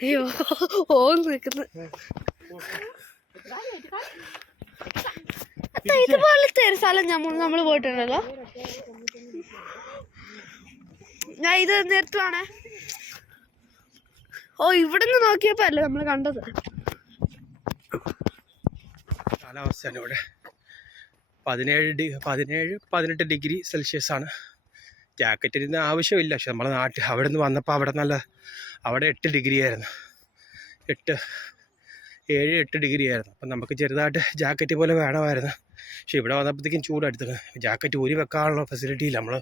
അയ്യോ ഓന്ന് നിൽക്കുന്നു. ഇതുപോലത്തെ ഒരു സ്ഥലം നമ്മൾ പോയിട്ടുണ്ടല്ലോ. ഞാൻ ഇത് നിർത്തുവാണേ. ഓ ഇവിടുന്ന് നോക്കിയപ്പോ അല്ലേ നമ്മൾ കണ്ടത്. കാലാവസ്ഥയാണ് ഇവിടെ 17-18 ഡിഗ്രി സെൽഷ്യസ് ആണ്. ജാക്കറ്റിന് ആവശ്യമില്ല. പക്ഷെ നമ്മുടെ നാട്ടിൽ അവിടെ നിന്ന് വന്നപ്പോൾ അവിടെ 8 ഡിഗ്രി ആയിരുന്നു. 7-8 ഡിഗ്രി ആയിരുന്നു. അപ്പം നമുക്ക് ചെറുതായിട്ട് ജാക്കറ്റ് പോലെ വേണമായിരുന്നു. പക്ഷെ ഇവിടെ വന്നപ്പോഴത്തേക്കും ചൂടെടുത്തത്. ജാക്കറ്റ് ഊരി വെക്കാനുള്ള ഫെസിലിറ്റി ഇല്ല. നമ്മൾ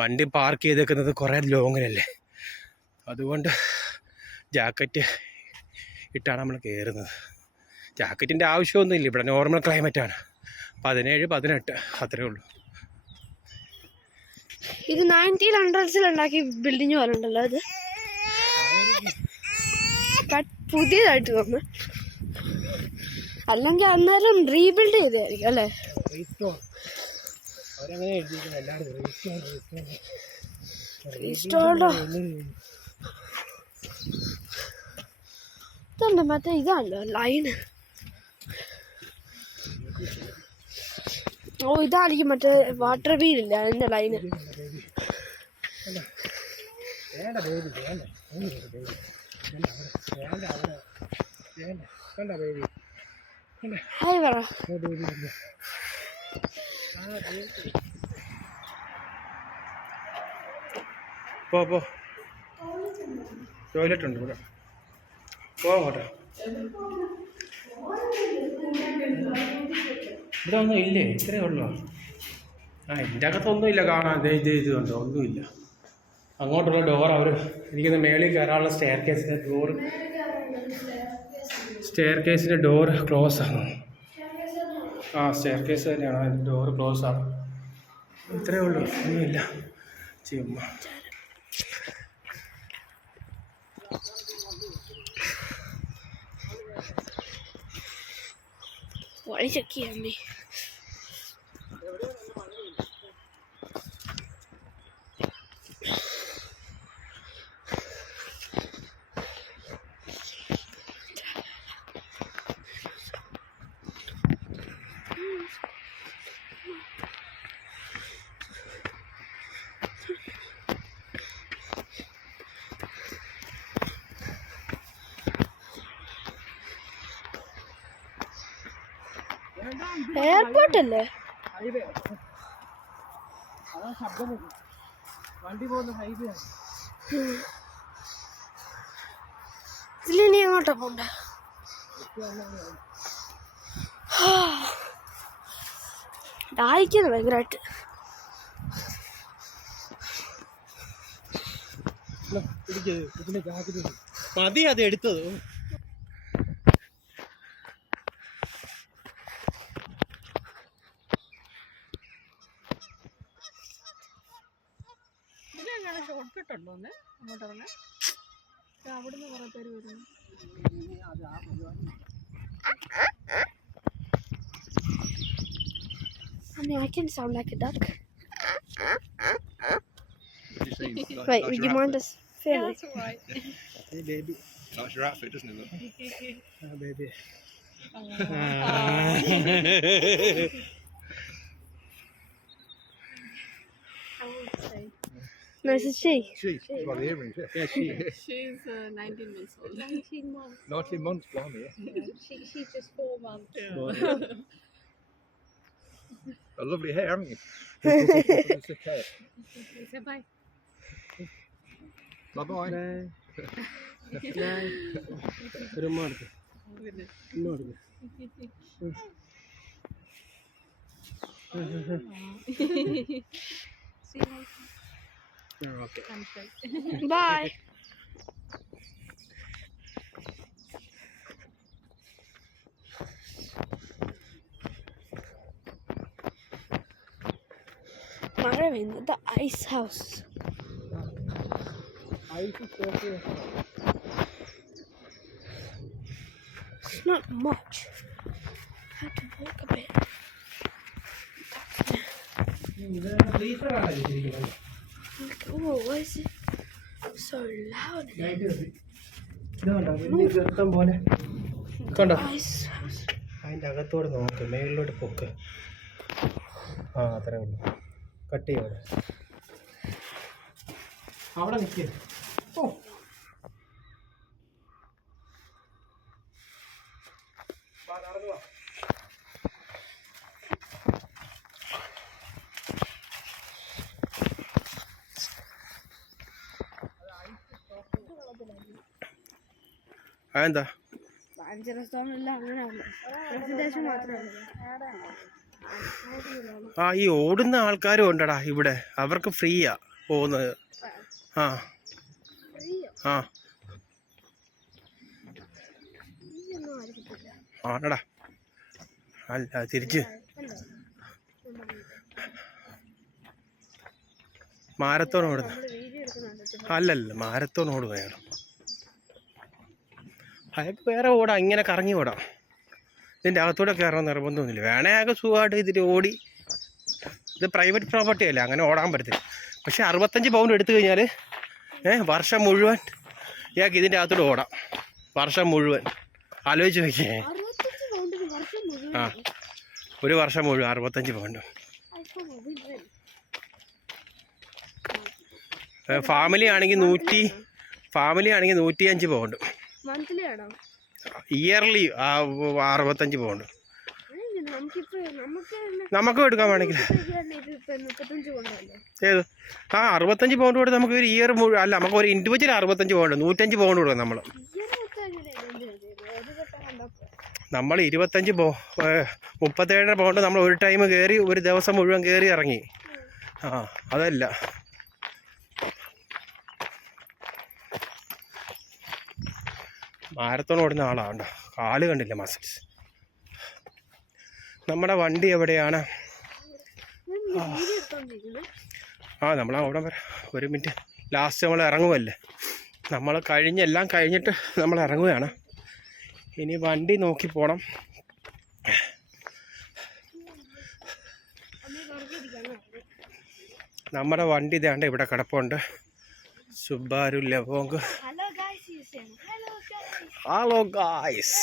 വണ്ടി പാർക്ക് ചെയ്തേക്കുന്നത് കുറേ ലോങ്ങിലല്ലേ. അതുകൊണ്ട് ജാക്കറ്റ് ഇട്ടാണ് നമ്മൾ കയറുന്നത്. ജാക്കറ്റിൻ്റെ ആവശ്യമൊന്നുമില്ല. ഇവിടെ നോർമൽ ക്ലൈമറ്റാണ്. 17-18 അത്രേ ഉള്ളൂ. ഇത് 1900s ഉണ്ടാക്കിയ ബിൽഡിങ് പോലെ ഉണ്ടല്ലോ. അത് പുതിയതായിട്ട് തോന്നുന്നു. അല്ലെങ്കിൽ അന്നേരം റീബിൽഡ് ചെയ്തായിരിക്കും അല്ലേ? ഇതുണ്ട് മറ്റേ ഇതാണല്ലോ ലൈന്. ഓ ഇതായിരിക്കും മറ്റേ വാട്ടർ വീലില്ല അതിന്റെ ലൈന്. ഹായ് പറ. പോ ടോയ്ലറ്റ് ഉണ്ട് ഇവിടെ. പോകട്ടെ. ഇവിടെ ഒന്നും ഇല്ലേ? ഇത്രയേ ഉള്ളൂ. എൻ്റെ അകത്തൊന്നും ഇല്ല കാണാൻ. ഇത് കണ്ടോ, ഒന്നുമില്ല. അങ്ങോട്ടുള്ള ഡോർ അവർ എനിക്കൊന്ന് മേളിൽ കയറാനുള്ള സ്റ്റെയർ കേസിൻ്റെ ഡോർ ക്ലോസ് ആണ്. സ്റ്റെയർ കേസ് തന്നെയാണ്, അതിൻ്റെ ഡോർ ക്ലോസ് ആണ്. ഇത്രയേ ഉള്ളൂ, ഒന്നുമില്ല. ചുമ്മാ വഴി ചെക്ക് ചെയ്യാൻ മേ. എയർപോർട്ട് അല്ലേ? വണ്ടി പോകുന്ന ഹൈവേ ആണ്. ഇതിലിനി എങ്ങോട്ടാ പോണ്ടേ? ദാഹിക്കുന്നു ഭയങ്കരമായിട്ട്. മതി അത് എടുത്തത്. ഷോർട്ട് കട്ട് ഉണ്ടോ അങ്ങോട്ട് ഇറങ്ങാൻ? അവിടുന്ന് കുറെ പേര് വരുന്നു. I can sound like a duck. Wait, would you mind us filming? That's right. Hey baby. That's your outfit, doesn't it? Baby. No, it's a she. She's got the earrings, yeah. Yeah, she. She's 19 months old. 19 months. 19 months, blimey, yeah. She's just 4 months. A lovely hair, haven't you? Sick hair. Say bye. Bye-bye. ഒരു ഉമ്മ എടുക്ക്. ഉമ്മ എടുക്ക്. Okay. Bye. Marvin, the ice house. It's not much. I have to walk a bit. Oh, why is it so loud? പോലെ കണ്ടോ? Ice house. അതിൻ്റെ അകത്തോട് നോക്ക്, മേളിലോട്ട് പൊക്ക്. അത്രേ ഉള്ളൂ. കട്ട് ചെയ്യോടെ അവിടെ നിൽക്കുക. ഓ നടന്നു വാ. അതെന്താ? അഞ്ച് റെസ്റ്റോറൻ്റ് എല്ലാം അങ്ങനെയാണ്. പ്രസന്റേഷൻ മാത്രമേ ഈ ഓടുന്ന ആൾക്കാരും ഉണ്ടടാ ഇവിടെ. അവർക്ക് ഫ്രീയാ പോകുന്നത്. ആണടാ. അല്ല തിരിച്ച് മാരത്തോൺ ഓടുന്ന അല്ലല്ല, മാരത്തോൺ ഓടുകയാണ്. അയാൾക്ക് വേറെ ഓടാം, ഇങ്ങനെ കറങ്ങി ഓടാം. ഇതിൻ്റെ അകത്തൂടെ കയറണം നിർബന്ധമൊന്നുമില്ല. വേണേ അയാൾക്ക് സുഖമായിട്ട് ഇതിൽ ഓടി. ഇത് പ്രൈവറ്റ് പ്രോപ്പർട്ടി അല്ലേ, അങ്ങനെ ഓടാൻ പറ്റത്തില്ല. പക്ഷേ 65 പൗണ്ട് എടുത്തു കഴിഞ്ഞാൽ വർഷം മുഴുവൻ ഇയാൾക്ക് ഇതിൻ്റെ അകത്തൂടെ ഓടാം. വർഷം മുഴുവൻ ആലോചിച്ച് നോക്കിയേ. ഒരു വർഷം മുഴുവൻ 65 പൗണ്ട്. ഫാമിലി ആണെങ്കിൽ 105 പൗണ്ട്. മന്ത്ലി ആണോ? Yearly 65 pound. നമുക്കും എടുക്കാൻ വേണമെങ്കിൽ. ഏത്? ആ 65 പൗണ്ട് കൊടുത്ത് നമുക്ക് ഒരു ഇയർ മുഴുവൻ. അല്ല, നമുക്ക് ഒരു ഇൻഡിവിജ്വൽ 65 പൗണ്ട്, 105 പൗണ്ട് കൊടുക്കും നമ്മൾ. 37 പൗണ്ട് നമ്മൾ ഒരു ടൈം കയറി, ഒരു ദിവസം മുഴുവൻ കയറി ഇറങ്ങി. ആ അതല്ല, മാരത്തോൺ ഓടുന്ന ആളാണ്. കാല് കണ്ടില്ല, മസിൽസ്. നമ്മുടെ വണ്ടി എവിടെയാണ്? ആ നമ്മൾ അവിടെ വരാം. ഒരു മിനിറ്റ്. ലാസ്റ്റ് നമ്മൾ ഇറങ്ങുമല്ലേ, നമ്മൾ എല്ലാം കഴിഞ്ഞിട്ട് നമ്മൾ ഇറങ്ങുകയാണ്. ഇനി വണ്ടി നോക്കി പോകണം. നമ്മുടെ വണ്ടി ഇതാണ്ട് ഇവിടെ കിടപ്പുണ്ട്. Subaru Levorg. Hello guys.